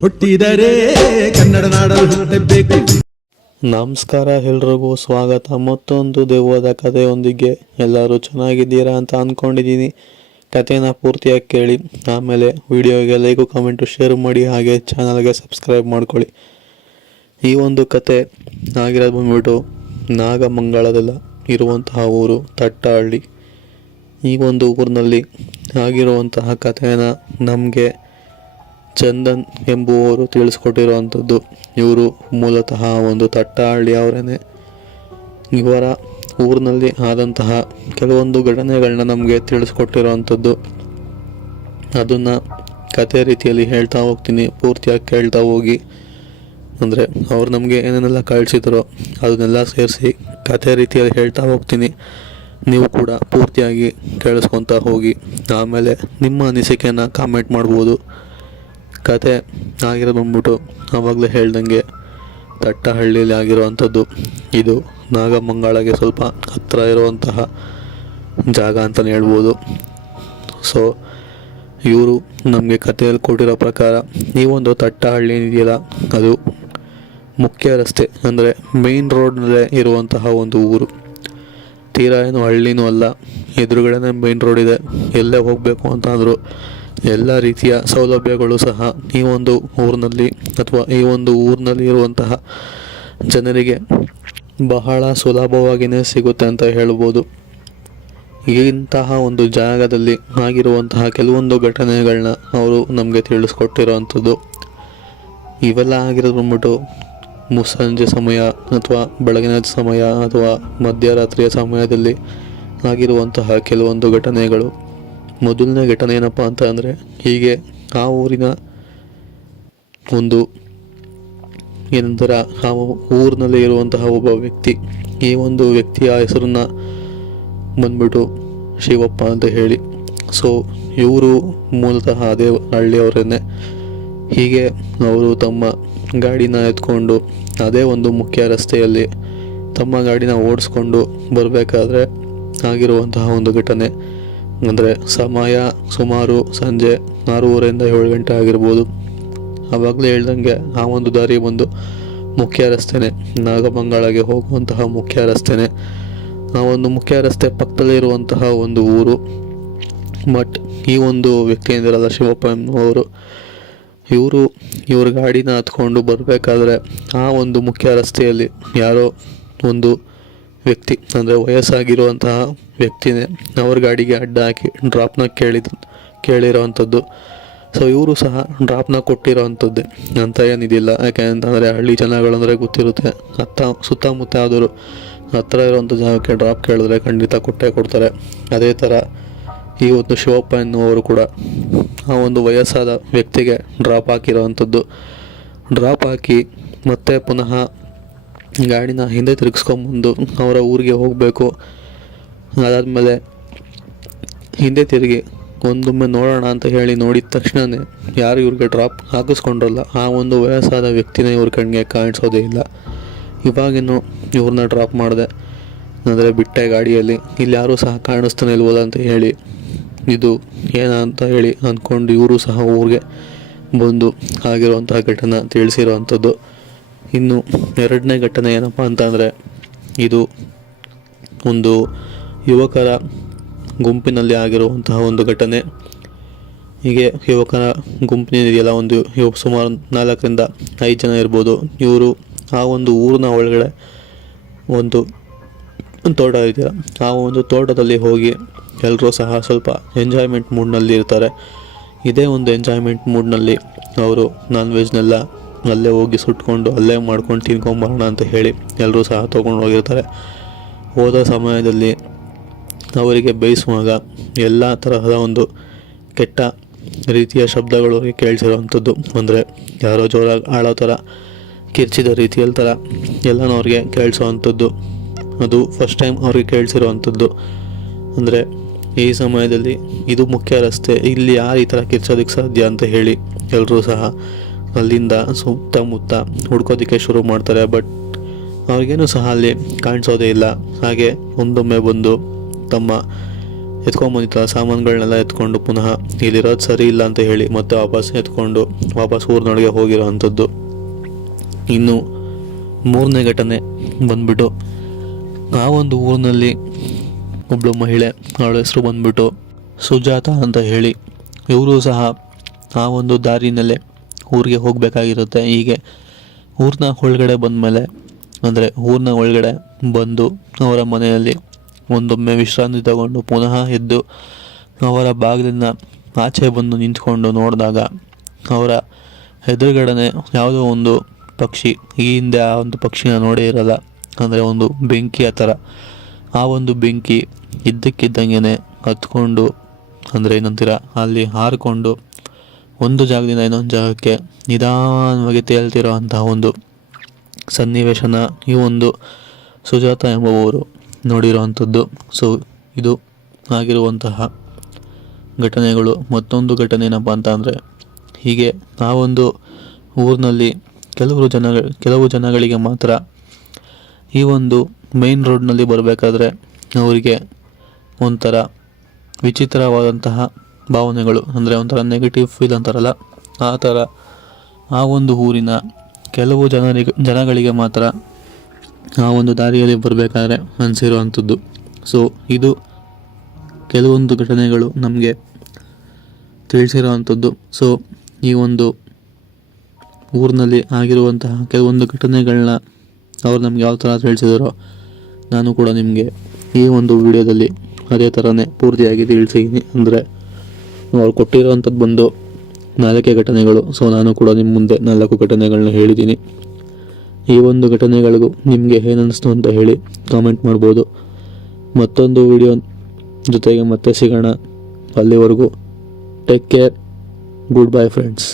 ಹುಟ್ಟಿದರೆ ಕನ್ನಡ ನಾಡಲು ಹುಟ್ಟಬೇಕು. ನಮಸ್ಕಾರ, ಎಲ್ರಿಗೂ ಸ್ವಾಗತ ಮತ್ತೊಂದು ದೆವ್ವದ ಕಥೆಯೊಂದಿಗೆ. ಎಲ್ಲರೂ ಚೆನ್ನಾಗಿದ್ದೀರಾ ಅಂತ ಅಂದ್ಕೊಂಡಿದ್ದೀನಿ. ಕಥೆನ ಪೂರ್ತಿಯಾಗಿ ಕೇಳಿ, ಆಮೇಲೆ ವಿಡಿಯೋಗೆ ಲೈಕು ಕಮೆಂಟು ಶೇರ್ ಮಾಡಿ, ಹಾಗೆ ಚಾನಲ್ಗೆ ಸಬ್ಸ್ಕ್ರೈಬ್ ಮಾಡ್ಕೊಳ್ಳಿ. ಈ ಒಂದು ಕತೆ ಆಗಿರೋದು ಬಂದ್ಬಿಟ್ಟು ನಾಗಮಂಗಲದಲ್ಲ ಇರುವಂತಹ ಊರು ತಟ್ಟಹಳ್ಳಿ. ಈ ಒಂದು ಊರಿನಲ್ಲಿ ಆಗಿರುವಂತಹ ಕಥೆನ ನಮಗೆ ಚಂದನ್ ಎಂಬುವರು ತಿಳಿಸ್ಕೊಟ್ಟಿರುವಂಥದ್ದು. ಇವರು ಮೂಲತಃ ಒಂದು ತಟ್ಟಹಳ್ಳಿ ಅವರೇನೆ. ಇವರ ಊರಿನಲ್ಲಿ ಆದಂತಹ ಕೆಲವೊಂದು ಘಟನೆಗಳನ್ನ ನಮಗೆ ತಿಳಿಸ್ಕೊಟ್ಟಿರುವಂಥದ್ದು. ಅದನ್ನು ಕತೆ ರೀತಿಯಲ್ಲಿ ಹೇಳ್ತಾ ಹೋಗ್ತೀನಿ, ಪೂರ್ತಿಯಾಗಿ ಕೇಳ್ತಾ ಹೋಗಿ. ಅಂದರೆ ಅವ್ರು ನಮಗೆ ಏನೇನೆಲ್ಲ ಕಳಿಸಿದ್ರೋ ಅದನ್ನೆಲ್ಲ ಸೇರಿಸಿ ಕತೆ ರೀತಿಯಲ್ಲಿ ಹೇಳ್ತಾ ಹೋಗ್ತೀನಿ. ನೀವು ಕೂಡ ಪೂರ್ತಿಯಾಗಿ ಕೇಳಿಸ್ಕೊತಾ ಹೋಗಿ, ಆಮೇಲೆ ನಿಮ್ಮ ಅನಿಸಿಕೆಯನ್ನು ಕಾಮೆಂಟ್ ಮಾಡ್ಬೋದು. ಕತೆ ಆಗಿರೋದು ಬಂದ್ಬಿಟ್ಟು ಆವಾಗಲೇ ಹೇಳ್ದಂಗೆ ತಟ್ಟಹಳ್ಳಿಯಲ್ಲಿ ಆಗಿರುವಂಥದ್ದು. ಇದು ನಾಗಮಂಗಲಗೆ ಸ್ವಲ್ಪ ಹತ್ತಿರ ಇರುವಂತಹ ಜಾಗ ಅಂತಲೇ ಹೇಳ್ಬೋದು. ಸೊ ಇವರು ನಮಗೆ ಕಥೆಯಲ್ಲಿ ಕೊಟ್ಟಿರೋ ಪ್ರಕಾರ ಈ ಒಂದು ತಟ್ಟಹಳ್ಳಿ ಇದೆಯಲ್ಲ, ಅದು ಮುಖ್ಯ ರಸ್ತೆ ಅಂದರೆ ಮೇನ್ ರೋಡ್ನಲ್ಲೇ ಇರುವಂತಹ ಒಂದು ಊರು. ತೀರಾ ಏನು ಹಳ್ಳಿನೂ ಅಲ್ಲ, ಎದುರುಗಡೆನೇ ಮೇನ್ ರೋಡ್ ಇದೆ. ಎಲ್ಲೇ ಹೋಗಬೇಕು ಅಂತ ಅಂದರೂ ಎಲ್ಲ ರೀತಿಯ ಸೌಲಭ್ಯಗಳು ಸಹ ಈ ಒಂದು ಊರಿನಲ್ಲಿ ಅಥವಾ ಈ ಒಂದು ಊರಿನಲ್ಲಿ ಇರುವಂತಹ ಜನರಿಗೆ ಬಹಳ ಸುಲಭವಾಗಿಯೇ ಸಿಗುತ್ತೆ ಅಂತ ಹೇಳ್ಬೋದು. ಇಂತಹ ಒಂದು ಜಾಗದಲ್ಲಿ ಆಗಿರುವಂತಹ ಕೆಲವೊಂದು ಘಟನೆಗಳನ್ನ ಅವರು ನಮಗೆ ತಿಳಿಸ್ಕೊಟ್ಟಿರೋವಂಥದ್ದು. ಇವೆಲ್ಲ ಆಗಿರೋದು ಬಂದ್ಬಿಟ್ಟು ಮುಸ್ಸಂಜೆ ಸಮಯ ಅಥವಾ ಬೆಳಗಿನ ಸಮಯ ಅಥವಾ ಮಧ್ಯರಾತ್ರಿಯ ಸಮಯದಲ್ಲಿ ಆಗಿರುವಂತಹ ಕೆಲವೊಂದು ಘಟನೆಗಳು. ಮೊದಲನೇ ಘಟನೆ ಏನಪ್ಪ ಅಂತ ಅಂದರೆ, ಹೀಗೆ ಆ ಊರಿನ ಒಂದು ಏನಂತಾರೆ, ಆ ಊರಿನಲ್ಲಿ ಇರುವಂತಹ ಒಬ್ಬ ವ್ಯಕ್ತಿ, ಈ ಒಂದು ವ್ಯಕ್ತಿಯ ಹೆಸರನ್ನ ಬಂದ್ಬಿಟ್ಟು ಶಿವಪ್ಪ ಅಂತ ಹೇಳಿ. ಸೊ ಇವರು ಮೂಲತಃ ಅದೇ ಹಳ್ಳಿಯವರೇನೆ. ಹೀಗೆ ಅವರು ತಮ್ಮ ಗಾಡಿನ ಎತ್ಕೊಂಡು ಅದೇ ಒಂದು ಮುಖ್ಯ ರಸ್ತೆಯಲ್ಲಿ ತಮ್ಮ ಗಾಡಿನ ಓಡಿಸ್ಕೊಂಡು ಬರಬೇಕಾದ್ರೆ ಆಗಿರುವಂತಹ ಒಂದು ಘಟನೆ. ಅಂದರೆ ಸಮಯ ಸುಮಾರು ಸಂಜೆ 6:30ರಿಂದ 7 ಗಂಟೆ ಆಗಿರ್ಬೋದು. ಆವಾಗಲೇ ಹೇಳ್ದಂಗೆ ಆ ಒಂದು ದಾರಿ ಒಂದು ಮುಖ್ಯ ರಸ್ತೆನೇ, ನಾಗಮಂಗಲಗೆ ಹೋಗುವಂತಹ ಮುಖ್ಯ ರಸ್ತೆನೇ. ಆ ಒಂದು ಮುಖ್ಯ ರಸ್ತೆ ಪಕ್ಕದಲ್ಲಿರುವಂತಹ ಒಂದು ಊರು. ಬಟ್ ಈ ಒಂದು ವ್ಯಕ್ತಿ ಏನಿರಲ್ಲ ಶಿವಪ್ಪ ಎಂಬುವವರು, ಇವ್ರ ಗಾಡಿನ ಹತ್ಕೊಂಡು ಬರಬೇಕಾದ್ರೆ ಆ ಒಂದು ಮುಖ್ಯ ರಸ್ತೆಯಲ್ಲಿ ಯಾರೋ ಒಂದು ವ್ಯಕ್ತಿ, ಅಂದರೆ ವಯಸ್ಸಾಗಿರುವಂತಹ ವ್ಯಕ್ತಿನೇ ಅವ್ರ ಗಾಡಿಗೆ ಅಡ್ಡ ಹಾಕಿ ಡ್ರಾಪ್ನ ಕೇಳಿರೋವಂಥದ್ದು. ಸೊ ಇವರು ಸಹ ಡ್ರಾಪ್ನ ಕೊಟ್ಟಿರೋವಂಥದ್ದೇ ಅಂತ ಏನಿದಿಲ್ಲ. ಯಾಕೆಂತಂದರೆ ಹಳ್ಳಿ ಜನಗಳಂದರೆ ಗೊತ್ತಿರುತ್ತೆ, ಸುತ್ತಮುತ್ತ ಯಾವ್ದಾದ್ರು ಹತ್ತಿರ ಇರೋವಂಥ ಜಾಗಕ್ಕೆ ಡ್ರಾಪ್ ಕೇಳಿದ್ರೆ ಖಂಡಿತ ಕೊಟ್ಟೇ ಕೊಡ್ತಾರೆ. ಅದೇ ಥರ ಈ ಒಂದು ಶಿವಪ್ಪ ಎನ್ನುವರು ಕೂಡ ಆ ಒಂದು ವಯಸ್ಸಾದ ವ್ಯಕ್ತಿಗೆ ಡ್ರಾಪ್ ಹಾಕಿರೋವಂಥದ್ದು. ಡ್ರಾಪ್ ಹಾಕಿ ಮತ್ತೆ ಪುನಃ ಗಾಡಿನ ಹಿಂದೆ ತಿರುಗಿಸ್ಕೊಂಬಂದು ಅವರ ಊರಿಗೆ ಹೋಗಬೇಕು. ಅದಾದಮೇಲೆ ಹಿಂದೆ ತಿರುಗಿ ಒಂದೊಮ್ಮೆ ನೋಡೋಣ ಅಂತ ಹೇಳಿ ನೋಡಿದ ತಕ್ಷಣವೇ ಯಾರು ಇವ್ರಿಗೆ ಡ್ರಾಪ್ ಹಾಕಿಸ್ಕೊಂಡ್ರಲ್ಲ ಆ ಒಂದು ವಯಸ್ಸಾದ ವ್ಯಕ್ತಿನ ಇವ್ರ ಕಣ್ಣಿಗೆ ಕಾಣಿಸೋದೇ ಇಲ್ಲ. ಇವಾಗಿನ್ನು ಇವ್ರನ್ನ ಡ್ರಾಪ್ ಮಾಡಿದೆ ಅಂದರೆ ಬಿಟ್ಟೆ ಗಾಡಿಯಲ್ಲಿ, ಇಲ್ಲಿ ಯಾರೂ ಸಹ ಕಾಣಿಸ್ತಾನೆ ಇಲ್ವಲ್ಲ ಅಂತ ಹೇಳಿ ಇದು ಏನಂತ ಹೇಳಿ ಅಂದ್ಕೊಂಡು ಇವರು ಸಹ ಊರಿಗೆ ಬಂದು ಆಗಿರುವಂತಹ ಘಟನೆ ತಿಳಿಸಿರುವಂಥದ್ದು. ಇನ್ನು ಎರಡನೇ ಘಟನೆ ಏನಪ್ಪ ಅಂತಂದರೆ, ಇದು ಒಂದು ಯುವಕರ ಗುಂಪಿನಲ್ಲಿ ಆಗಿರುವಂತಹ ಒಂದು ಘಟನೆ. ಹೀಗೆ ಯುವಕರ ಗುಂಪಿನಿದೆಯಲ್ಲ, ಒಂದು ಸುಮಾರು 4ರಿಂದ 5 ಜನ ಇರ್ಬೋದು. ಇವರು ಆ ಒಂದು ಊರಿನ ಒಳಗಡೆ ಒಂದು ತೋಟ ಇದೆಯಲ್ಲ, ಆ ಒಂದು ತೋಟದಲ್ಲಿ ಹೋಗಿ ಎಲ್ಲರೂ ಸಹ ಸ್ವಲ್ಪ ಎಂಜಾಯ್ಮೆಂಟ್ ಮೂಡ್ನಲ್ಲಿ ಇರ್ತಾರೆ. ಇದೇ ಒಂದು ಎಂಜಾಯ್ಮೆಂಟ್ ಮೂಡ್ನಲ್ಲಿ ಅವರು ನಾನ್ ವೆಜ್ನೆಲ್ಲ ಅಲ್ಲೇ ಹೋಗಿ ಸುಟ್ಕೊಂಡು ಅಲ್ಲೇ ಮಾಡ್ಕೊಂಡು ತಿನ್ಕೊಂಬರೋಣ ಅಂತ ಹೇಳಿ ಎಲ್ಲರೂ ಸಹ ತೊಗೊಂಡು ಹೋಗಿರ್ತಾರೆ. ಹೋದ ಸಮಯದಲ್ಲಿ ಅವರಿಗೆ ಬೇಯಿಸುವಾಗ ಎಲ್ಲ ತರಹದ ಒಂದು ಕೆಟ್ಟ ರೀತಿಯ ಶಬ್ದಗಳು ಅವರಿಗೆ ಕೇಳಿಸಿರೋವಂಥದ್ದು. ಅಂದರೆ ಯಾರೋ ಜೋರಾಗಿ ಆಳೋ ಥರ, ಕಿರ್ಚಿದ ರೀತಿಯಲ್ಲಿ ಥರ ಎಲ್ಲನೂ ಅವ್ರಿಗೆ ಕೇಳಿಸೋವಂಥದ್ದು. ಅದು ಫಸ್ಟ್ ಟೈಮ್ ಅವ್ರಿಗೆ ಕೇಳಿಸಿರೋವಂಥದ್ದು. ಅಂದರೆ ಈ ಸಮಯದಲ್ಲಿ ಇದು ಮುಖ್ಯ ರಸ್ತೆ, ಇಲ್ಲಿ ಯಾರು ಈ ಥರ ಕಿರ್ಚೋದಕ್ಕೆ ಸಾಧ್ಯ ಅಂತ ಹೇಳಿ ಎಲ್ಲರೂ ಸಹ ಅಲ್ಲಿಂದ ಸುತ್ತಮುತ್ತ ಹುಡ್ಕೋದಕ್ಕೆ ಶುರು ಮಾಡ್ತಾರೆ. ಬಟ್ ಅವ್ರಿಗೇನು ಸಹ ಅಲ್ಲಿ ಕಾಣಿಸೋದೇ ಇಲ್ಲ. ಹಾಗೆ ಒಂದೊಮ್ಮೆ ಬಂದು ತಮ್ಮ ಎತ್ಕೊಂಡ್ಬಂದಿತ್ತಲ್ಲ ಸಾಮಾನುಗಳನ್ನೆಲ್ಲ ಎತ್ಕೊಂಡು ಪುನಃ ಇಲ್ಲಿರೋದು ಸರಿ ಇಲ್ಲ ಅಂತ ಹೇಳಿ ಮತ್ತೆ ವಾಪಸ್ ಊರಿನೊಳಗೆ ಹೋಗಿರೋ ಅಂಥದ್ದು. ಇನ್ನು ಮೂರನೇ ಘಟನೆ ಬಂದ್ಬಿಟ್ಟು ಆ ಒಂದು ಊರಿನಲ್ಲಿ ಒಬ್ಬಳು ಮಹಿಳೆ, ಅವಳ ಹೆಸರು ಬಂದ್ಬಿಟ್ಟು ಸುಜಾತ ಅಂತ ಹೇಳಿ. ಇವರು ಸಹ ಆ ಒಂದು ದಾರಿನಲ್ಲೇ ಊರಿಗೆ ಹೋಗಬೇಕಾಗಿರುತ್ತೆ. ಹೀಗೆ ಊರಿನ ಒಳಗಡೆ ಬಂದಮೇಲೆ ಅಂದರೆ ಊರಿನ ಒಳಗಡೆ ಬಂದು ಅವರ ಮನೆಯಲ್ಲಿ ಒಂದೊಮ್ಮೆ ವಿಶ್ರಾಂತಿ ತಗೊಂಡು ಪುನಃ ಎದ್ದು ಅವರ ಬಾಗಿಲಿನ ಆಚೆ ಬಂದು ನಿಂತ್ಕೊಂಡು ನೋಡಿದಾಗ ಅವರ ಎದುರುಗಡೆ ಯಾವುದೋ ಒಂದು ಪಕ್ಷಿ, ಈ ಹಿಂದೆ ಆ ಒಂದು ಪಕ್ಷಿನ ನೋಡೇ ಇರಲ್ಲ, ಅಂದರೆ ಒಂದು ಬೆಂಕಿಯ ಥರ. ಆ ಒಂದು ಬೆಂಕಿ ಇದ್ದಕ್ಕಿದ್ದಂಗೆ ಹತ್ಕೊಂಡು, ಅಂದರೆ ಏನಂತೀರ, ಅಲ್ಲಿ ಹಾರಿಕೊಂಡು ಒಂದು ಜಾಗದಿಂದ ಇನ್ನೊಂದು ಜಾಗಕ್ಕೆ ನಿಧಾನವಾಗಿ ತೇಲ್ತಿರೋ ಅಂತಹ ಒಂದು ಸನ್ನಿವೇಶನ ಈ ಒಂದು ಸುಜಾತ ಎಂಬುವವರು ನೋಡಿರೋ ಅಂಥದ್ದು. ಸೊ ಇದು ಆಗಿರುವಂತಹ ಘಟನೆಗಳು. ಮತ್ತೊಂದು ಘಟನೆ ಏನಪ್ಪ ಅಂತ ಅಂದರೆ, ಹೀಗೆ ಆ ಒಂದು ಊರಿನಲ್ಲಿ ಕೆಲವು ಜನಗಳಿಗೆ ಮಾತ್ರ ಈ ಒಂದು ಮೇನ್ ರೋಡ್ನಲ್ಲಿ ಬರಬೇಕಾದ್ರೆ ಅವರಿಗೆ ಒಂಥರ ವಿಚಿತ್ರವಾದಂತಹ ಭಾವನೆಗಳು, ಅಂದರೆ ಒಂಥರ ನೆಗೆಟಿವ್ ಫೀಲ್ ಅಂತಾರಲ್ಲ ಆ ಥರ ಆ ಒಂದು ಊರಿನ ಕೆಲವು ಜನಗಳಿಗೆ ಮಾತ್ರ ಆ ಒಂದು ದಾರಿಯಲ್ಲಿ ಬರಬೇಕಾದ್ರೆ ಅನಿಸಿರುವಂಥದ್ದು. ಸೊ ಇದು ಕೆಲವೊಂದು ಘಟನೆಗಳು ನಮಗೆ ತಿಳಿಸಿರೋ ಅಂಥದ್ದು. ಸೊ ಈ ಒಂದು ಊರಿನಲ್ಲಿ ಆಗಿರುವಂತಹ ಕೆಲವೊಂದು ಘಟನೆಗಳನ್ನ ಅವ್ರು ನಮ್ಗೆ ಯಾವ ಥರ ತಿಳಿಸಿದಾರೋ ನಾನು ಕೂಡ ನಿಮಗೆ ಈ ಒಂದು ವಿಡಿಯೋದಲ್ಲಿ ಅದೇ ಥರನೇ ಪೂರ್ತಿಯಾಗಿ ತಿಳಿಸಿದ್ದೀನಿ. ಅಂದರೆ ಅವ್ರು ಕೊಟ್ಟಿರೋವಂಥದ್ದು ಬಂದು 4 ಘಟನೆಗಳು. ಸೊ ನಾನು ಕೂಡ ನಿಮ್ಮ ಮುಂದೆ 4 ಘಟನೆಗಳನ್ನ ಹೇಳಿದ್ದೀನಿ. ಈ ಒಂದು ಘಟನೆಗಳಿಗೂ ನಿಮಗೆ ಏನನ್ನಿಸ್ತು ಅಂತ ಹೇಳಿ ಕಾಮೆಂಟ್ ಮಾಡ್ಬೋದು. ಮತ್ತೊಂದು ವಿಡಿಯೋ ಜೊತೆಗೆ ಮತ್ತೆ ಸಿಗೋಣ. ಅಲ್ಲಿವರೆಗೂ take care. Good bye friends.